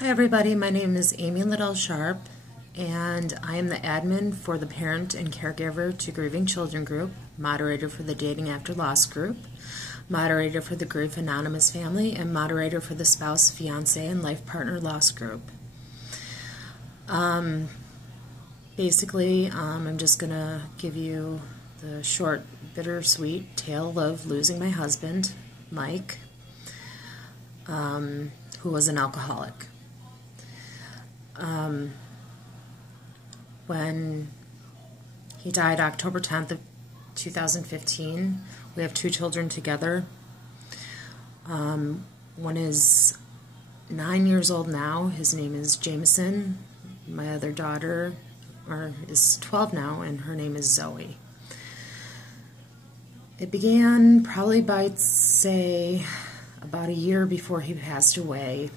Hi everybody, my name is Aimee LaDell Sharp, and I am the admin for the Parent and Caregiver to Grieving Children group, moderator for the Dating After Loss group, moderator for the Grief Anonymous family, and moderator for the Spouse, Fiance, and Life Partner Loss group. Basically, I'm just going to give you the short, bittersweet tale of losing my husband, Mike, who was an alcoholic. When he died October 10th of 2015, we have two children together. One is 9 years old now. His name is Jameson. My other daughter is 12 now, and her name is Zoe. It began probably by, say, about a year before he passed away.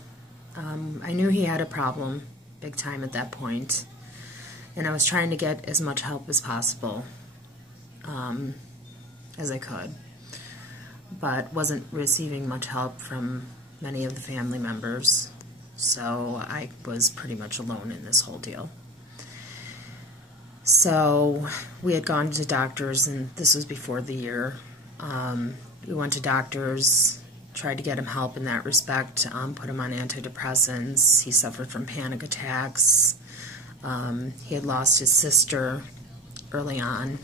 I knew he had a problem big time at that point, and I was trying to get as much help as possible as I could, but wasn't receiving much help from many of the family members, so I was pretty much alone in this whole deal. So we had gone to doctors, and this was before the year. We went to doctors, tried to get him help in that respect, put him on antidepressants. He suffered from panic attacks. He had lost his sister early on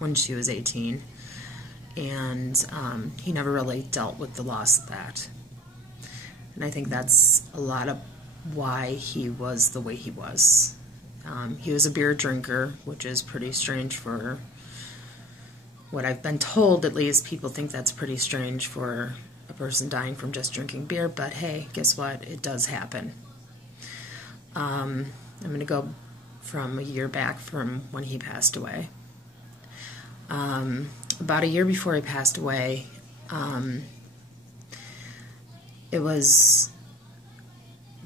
when she was 18, and he never really dealt with the loss of that. And I think that's a lot of why he was the way he was. He was a beer drinker, which is pretty strange for what I've been told. At least people think that's pretty strange for a person dying from just drinking beer, but hey, guess what? It does happen. I'm going to go from a year back from when he passed away. About a year before he passed away, it was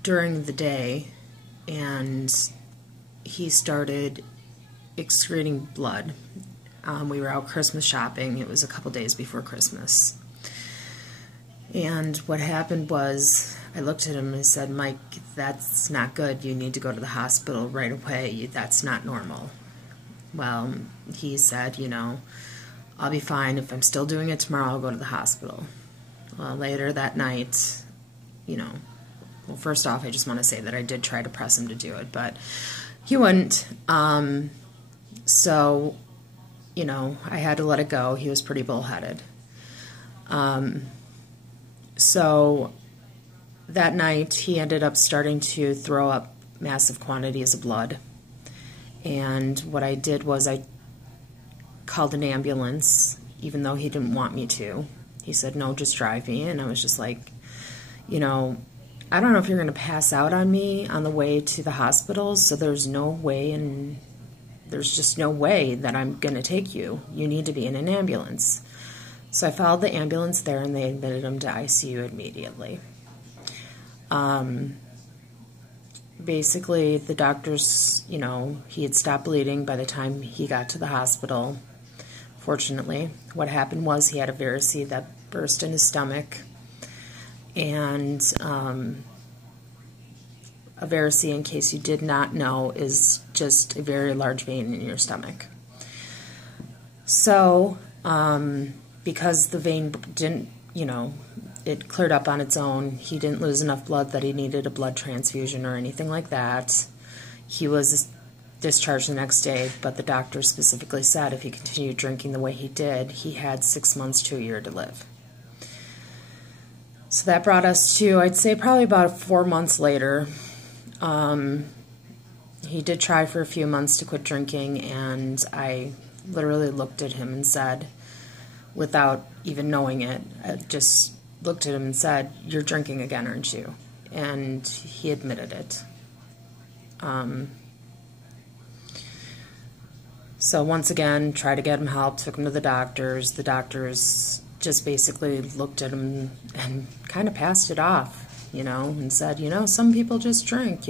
during the day, and he started excreting blood. We were out Christmas shopping. It was a couple days before Christmas. And what happened was, I looked at him and said, "Mike, that's not good. You need to go to the hospital right away. That's not normal." Well, he said, "I'll be fine. If I'm still doing it tomorrow, I'll go to the hospital." Well, later that night, well, first off, I just want to say that I did try to press him to do it, but he wouldn't. So I had to let it go. He was pretty bullheaded. So that night, he ended up starting to throw up massive quantities of blood. And what I did was I called an ambulance, even though he didn't want me to. He said, "No, just drive me." And I was just like, I don't know if you're going to pass out on me on the way to the hospital, so there's just no way that I'm going to take you. You need to be in an ambulance. So I followed the ambulance there, and they admitted him to ICU immediately. Basically, the doctors, he had stopped bleeding by the time he got to the hospital, fortunately. What happened was he had a varice that burst in his stomach, and a varice, in case you did not know, is just a very large vein in your stomach. So, because the vein didn't, it cleared up on its own, he didn't lose enough blood that he needed a blood transfusion or anything like that. He was discharged the next day, but the doctor specifically said if he continued drinking the way he did, he had 6 months to a year to live. So that brought us to, I'd say, probably about 4 months later. He did try for a few months to quit drinking, and I literally looked at him and said, without even knowing it, I just looked at him and said, "You're drinking again, aren't you?" And he admitted it. So once again, tried to get him help, took him to the doctors. The doctors just basically looked at him and kind of passed it off, and said, some people just drink,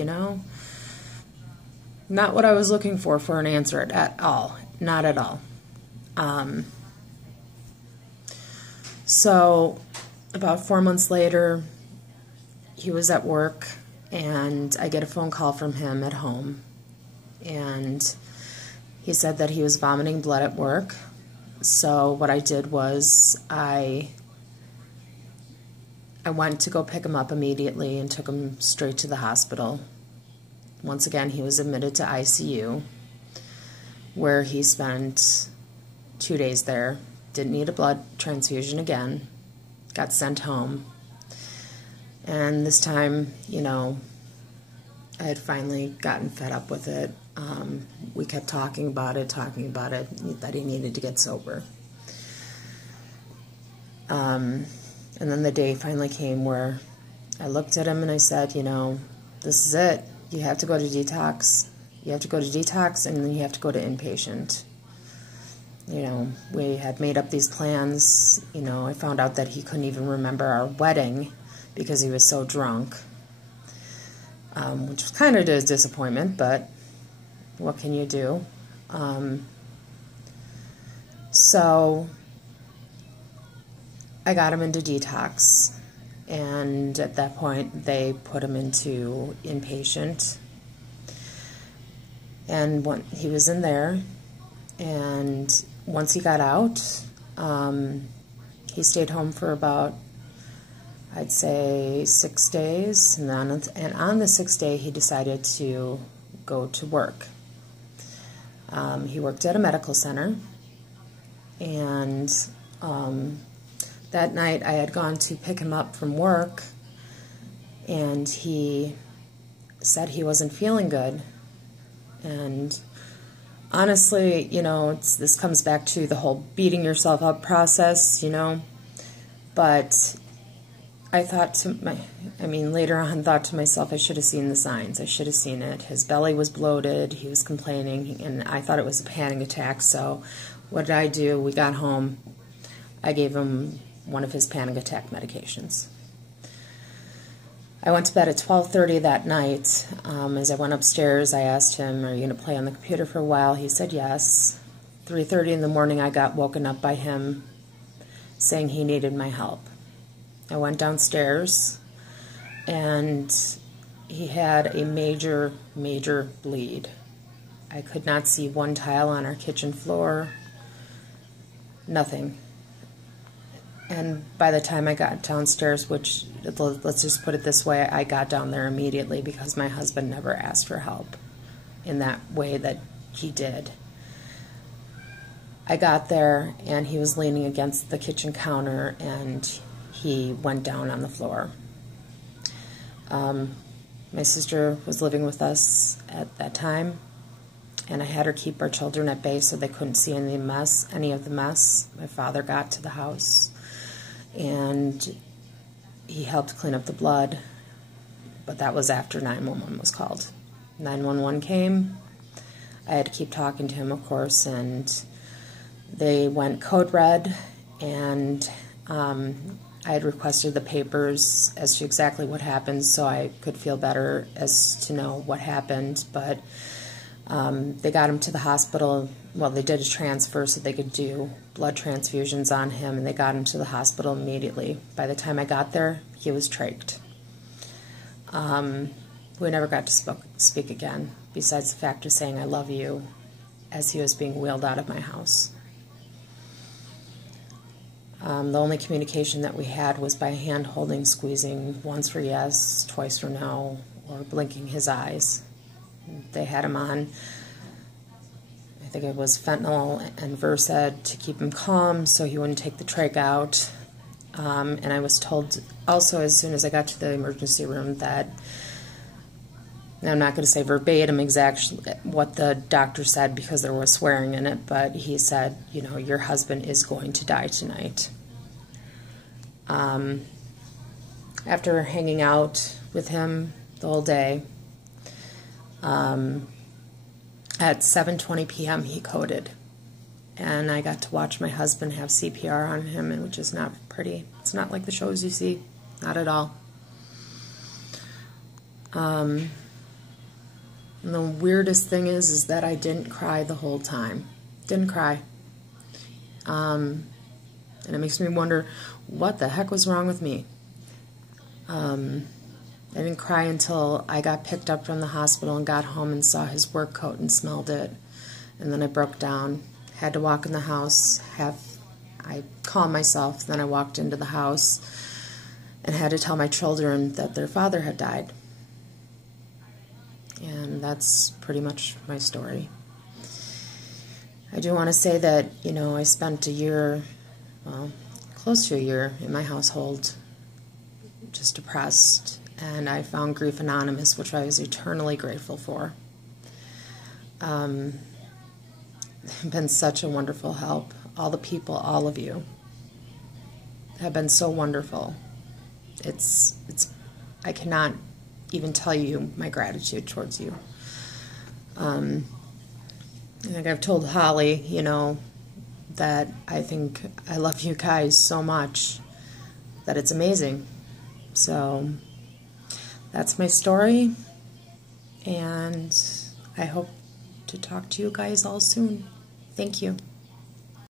Not what I was looking for an answer at all. Not at all. So about 4 months later, he was at work, and I get a phone call from him at home, and he said that he was vomiting blood at work. So what I did was I went to go pick him up immediately and took him straight to the hospital. Once again, he was admitted to ICU, where he spent 2 days there. Didn't need a blood transfusion again. Got sent home. And this time, you know, I had finally gotten fed up with it. We kept talking about it, that he needed to get sober. And then the day finally came where I looked at him and I said, you know, this is it. You have to go to detox. You have to go to detox, and then you have to go to inpatient. You know, we had made up these plans. You know, I found out that he couldn't even remember our wedding because he was so drunk, which was kind of a disappointment, but what can you do? So I got him into detox, and at that point they put him into inpatient. And when he was in there, and once he got out, he stayed home for about, I'd say, 6 days. And on the 6th day, he decided to go to work. He worked at a medical center. And that night, I had gone to pick him up from work, and he said he wasn't feeling good. And honestly, you know, this comes back to the whole beating yourself up process, you know. But I thought later on thought to myself, I should have seen the signs. I should have seen it. His belly was bloated. He was complaining, and I thought it was a panic attack. So what did I do? We got home. I gave him one of his panic attack medications. I went to bed at 12:30 that night. As I went upstairs, I asked him, are you going to play on the computer for a while? He said yes. 3:30 in the morning, I got woken up by him saying he needed my help. I went downstairs, and he had a major, major bleed. I could not see one tile on our kitchen floor, nothing. And by the time I got downstairs, which, let's just put it this way, I got down there immediately because my husband never asked for help in that way that he did. I got there, and he was leaning against the kitchen counter, and he went down on the floor. My sister was living with us at that time, and I had her keep our children at bay so they couldn't see any of the mess. My father got to the house, and he helped clean up the blood, but that was after 911 was called. 911 came. I had to keep talking to him, of course, and they went code red, and I had requested the papers as to exactly what happened so I could feel better as to know what happened, but they got him to the hospital. Well, they did a transfer so they could do blood transfusions on him, and they got him to the hospital immediately. By the time I got there, he was trached. We never got to speak again, besides the fact of saying I love you as he was being wheeled out of my house. The only communication that we had was by hand-holding, squeezing, once for yes, twice for no, or blinking his eyes. They had him on, I think it was fentanyl and Versed to keep him calm so he wouldn't take the trach out. And I was told also as soon as I got to the emergency room that, now I'm not going to say verbatim exactly what the doctor said because there was swearing in it, but he said, you know, your husband is going to die tonight. After hanging out with him the whole day, at 7:20 p.m. he coded, and I got to watch my husband have CPR on him, which is not pretty. It's not like the shows you see, not at all. And the weirdest thing is that I didn't cry the whole time. Didn't cry. And it makes me wonder what the heck was wrong with me. I didn't cry until I got picked up from the hospital and got home and saw his work coat and smelled it. And then I broke down, had to walk in the house, I calmed myself, then I walked into the house and had to tell my children that their father had died. And that's pretty much my story. I do want to say that, I spent a year, well, close to a year in my household just depressed, and I found Grief Anonymous, which I was eternally grateful for. They've been such a wonderful help. All the people, all of you, have been so wonderful. I cannot even tell you my gratitude towards you. I think I've told Holly, that I think I love you guys so much that it's amazing. So that's my story, and I hope to talk to you guys all soon. Thank you.